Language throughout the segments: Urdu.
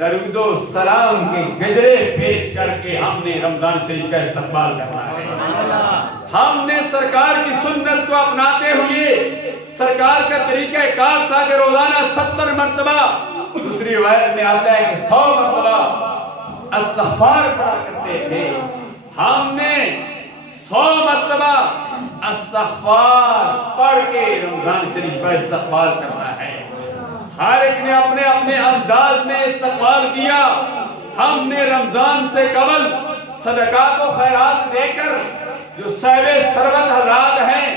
درود و سلام کے گجرے پیش کر کے ہم نے رمضان شریف کا استقبال کرنا ہے۔ ہم نے سرکار کی سنت کو اپناتے ہوئے، سرکار کا طریقہ کار تھا کہ روزانہ 70 مرتبہ، دوسری روایت میں آتا ہے کہ 100 مرتبہ استغفار پڑھا کرتے تھے۔ ہم نے 100 مرتبہ استغفار پڑھ کے رمضان شریف کا استقبال کرنا ہے۔ ہر ایک نے اپنے اپنے انداز میں استقبال کیا۔ ہم نے رمضان سے قبل صدقات و خیرات دے کر جو صاحب ثروت حضرات ہیں،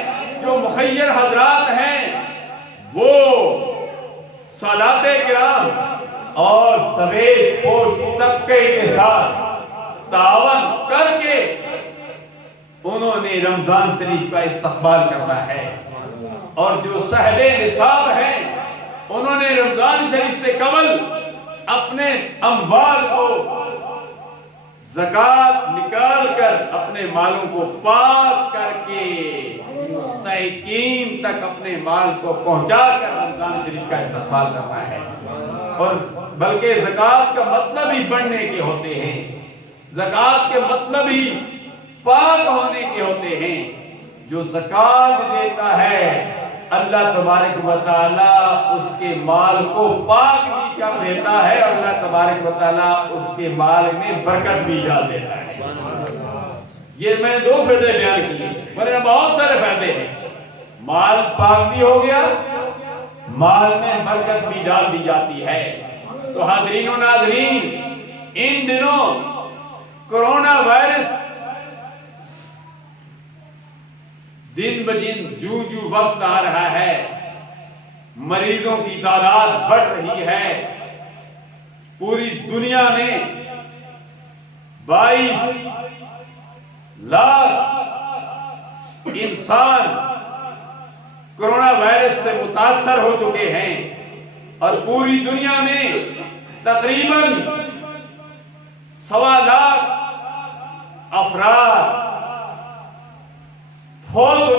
جو مخیر حضرات ہیں، وہ سادات کرام اور سفید پوش طبقے کے ساتھ تعاون کر کے انہوں نے رمضان شریف کا استقبال کرنا ہے۔ اور جو صاحب نصاب ہیں، انہوں نے رمضان شریف سے قبل اپنے اموال کو زکوٰۃ نکال کر اپنے مالوں کو پاک کر کے مستحقین تک اپنے مال کو پہنچا کر رمضان شریف کا استقبال کرنا ہے۔ اور بلکہ زکوٰۃ کا مطلب ہی بڑھنے کے ہوتے ہیں، زکوٰۃ کے مطلب ہی پاک ہونے کے ہوتے ہیں۔ جو زکوٰۃ دیتا ہے، اللہ تبارک و تعالیٰ اس کے مال کو پاک بھی کر دیتا ہے، اور اللہ تبارک و تعالیٰ اس کے مال میں برکت بھی ڈال دیتا ہے۔ یہ میں نے 2 فائدے بیان کیے، ورنہ بہت سارے فائدے ہیں۔ مال پاک بھی ہو گیا، مال میں برکت بھی ڈال دی جاتی ہے۔ تو حاضرین و ناظرین، ان دنوں کورونا وائرس دن بدن جو وقت آ رہا ہے، مریضوں کی تعداد بڑھ رہی ہے۔ پوری دنیا میں 22 لاکھ انسان کورونا وائرس سے متاثر ہو چکے ہیں، اور پوری دنیا میں تقریباً 1.25 لاکھ افراد فوت ہو